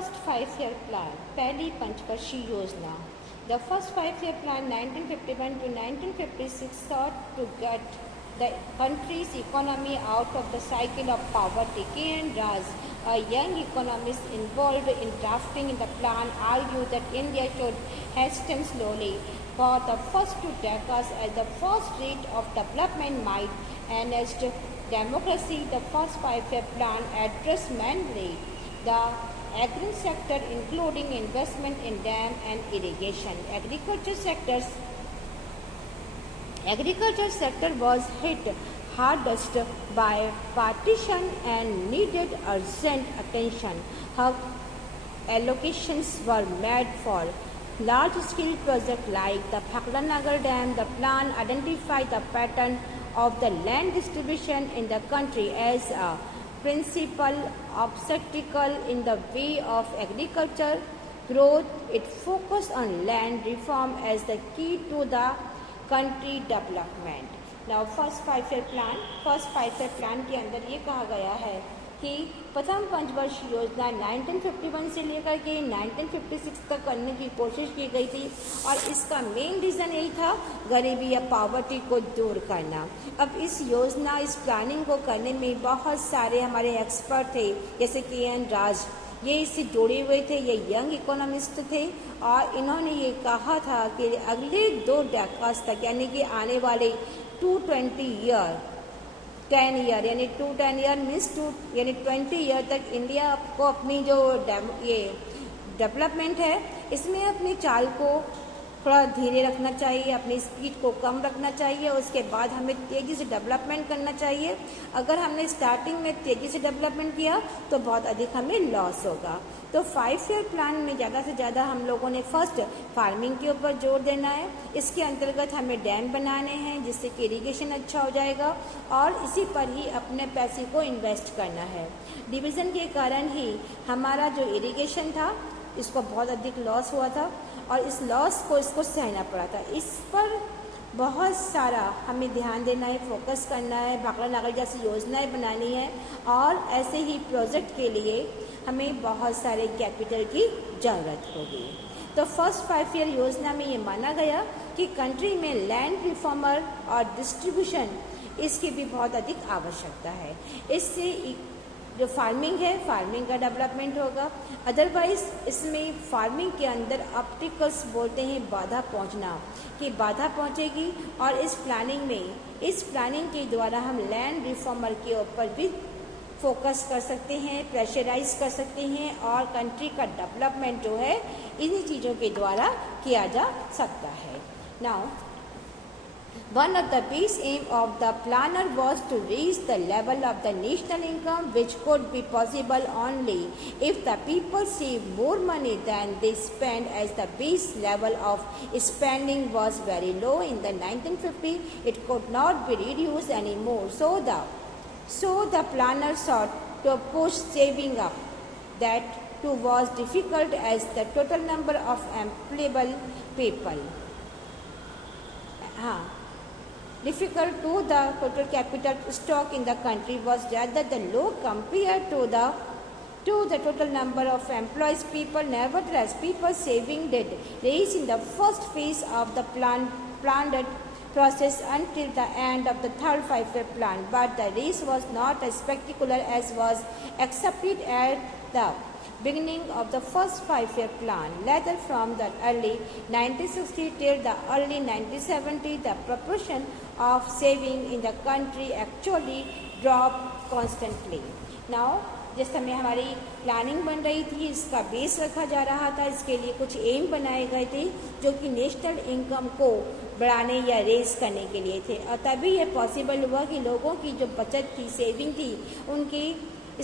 First 5 year plan, पहली पंचवर्षीय योजना। The first 5 year plan 1951 to 1956 sought to get the country's economy out of the cycle of poverty. K.N. Raj, a young economist involved in drafting the plan, argued that India should hasten slowly for the first 2 decades as the first rate of development might enhance democracy. The first 5 year plan addressed mainly the agri sector, including investment in dam and irrigation. Agriculture sector was hit hardest by partition and needed urgent attention. Her allocations were made for large-scale projects like the Bhakranagar Dam. The plan identified the pattern of the land distribution in the country as a principal obstacle in the way of agriculture growth. It focused on land reform as the key to the country development. Now, first 5 year plan के अंदर ये कहा गया है कि प्रथम पंचवर्षीय योजना 1951 से लेकर के 1956 तक करने की कोशिश की गई थी और इसका मेन रीज़न यही था गरीबी या पॉवर्टी को दूर करना। अब इस योजना, इस प्लानिंग को करने में बहुत सारे हमारे एक्सपर्ट थे, जैसे K.N. राज, ये इससे जुड़े हुए थे, ये यंग इकोनॉमिस्ट थे और इन्होंने ये कहा था कि अगले 2 डेकेड्स तक, यानी कि आने वाले 220 ईयर 10 ईयर यानी 210 ईयर मीन्स 2 यानी 20 ईयर तक इंडिया को अपनी जो ये डेवलपमेंट है इसमें अपनी चाल को थोड़ा धीरे रखना चाहिए, अपनी स्पीड को कम रखना चाहिए। उसके बाद हमें तेज़ी से डेवलपमेंट करना चाहिए। अगर हमने स्टार्टिंग में तेज़ी से डेवलपमेंट किया तो बहुत अधिक हमें लॉस होगा। तो 5 year प्लान में ज़्यादा से ज़्यादा हम लोगों ने फर्स्ट फार्मिंग के ऊपर जोर देना है। इसके अंतर्गत हमें डैम बनाने हैं जिससे कि इरिगेशन अच्छा हो जाएगा और इसी पर ही अपने पैसे को इन्वेस्ट करना है। डिवीज़न के कारण ही हमारा जो इरिगेशन था इसको बहुत अधिक लॉस हुआ था और इस लॉस को इसको सहना पड़ा था। इस पर बहुत सारा हमें ध्यान देना है, फोकस करना है, भाखड़ानागर जैसी योजनाएं बनानी है और ऐसे ही प्रोजेक्ट के लिए हमें बहुत सारे कैपिटल की ज़रूरत होगी। तो फर्स्ट 5 year योजना में ये माना गया कि कंट्री में लैंड रिफॉर्मर और डिस्ट्रीब्यूशन इसकी भी बहुत अधिक आवश्यकता है। इससे जो फार्मिंग है, फार्मिंग का डेवलपमेंट होगा। अदरवाइज इसमें फार्मिंग के अंदर ऑब्स्टिकल्स बोलते हैं बाधा पहुंचना, कि बाधा पहुंचेगी और इस प्लानिंग के द्वारा हम लैंड रिफॉर्मर के ऊपर भी फोकस कर सकते हैं, प्रेशराइज कर सकते हैं और कंट्री का डेवलपमेंट जो है इन्हीं चीज़ों के द्वारा किया जा सकता है। Now one of the base aim of the planner was to reach the level of the national income, which could be possible only if the people save more money than they spend, as the base level of spending was very low in the 1950. It could not be reduced anymore. So the planner sought to push saving up. That too was difficult as the total number of employable people. Difficult to the total capital stock in the country was rather the low compared to the total number of employees people. Nevertheless, people saving did rise in the first phase of the planned process until the end of the third 5 year plan, but the rise was not as spectacular as was accepted at the beginning of the first 5 year plan. Later, from the early 1960 till the early 1970, the proportion of saving in the country actually dropped constantly. Now, जिस समय हमारी planning बन रही थी, इसका base रखा जा रहा था, इसके लिए कुछ एम बनाए गए थे जो कि नेशनल इनकम को बढ़ाने या रेज करने के लिए थे और तभी ये पॉसिबल हुआ कि लोगों की जो बचत थी, सेविंग थी, उनकी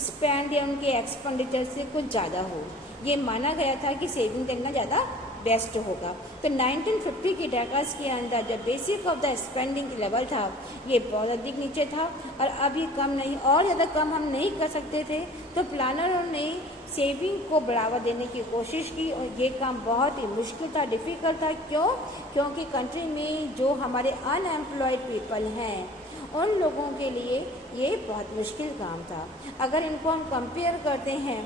स्पेंड या उनके एक्सपेंडिचर से कुछ ज़्यादा हो। ये माना गया था कि सेविंग करना ज़्यादा बेस्ट होगा। तो 1950 के डेकेड्स के अंदर जो basic of the spending level था ये बहुत अधिक नीचे था और अभी कम नहीं और ज़्यादा कम हम नहीं कर सकते थे। तो प्लानरों ने सेविंग को बढ़ावा देने की कोशिश की और ये काम बहुत ही मुश्किल था, डिफ़िकल्ट था। क्यों? क्योंकि कंट्री में जो हमारे अनएम्प्लॉयड पीपल हैं उन लोगों के लिए ये बहुत मुश्किल काम था। अगर इनको हम कंपेयर करते हैं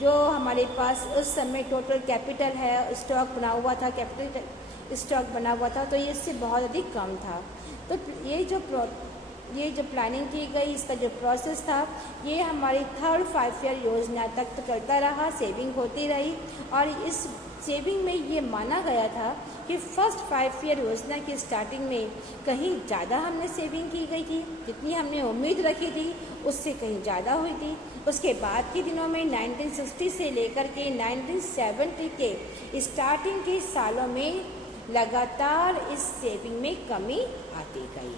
जो हमारे पास उस समय टोटल कैपिटल है, स्टॉक बना हुआ था, कैपिटल स्टॉक बना हुआ था, तो ये इससे बहुत अधिक कम था। तो ये जो प्लानिंग की गई, इसका जो प्रोसेस था, ये हमारी 3rd 5 ईयर योजना तक तो चलता रहा, सेविंग होती रही। और इस सेविंग में ये माना गया था कि फर्स्ट 5 ईयर योजना की स्टार्टिंग में कहीं ज़्यादा हमने सेविंग की गई थी, जितनी हमने उम्मीद रखी थी उससे कहीं ज़्यादा हुई थी। उसके बाद के दिनों में 1960 से लेकर के 1970 के स्टार्टिंग के सालों में लगातार इस सेविंग में कमी आती गई।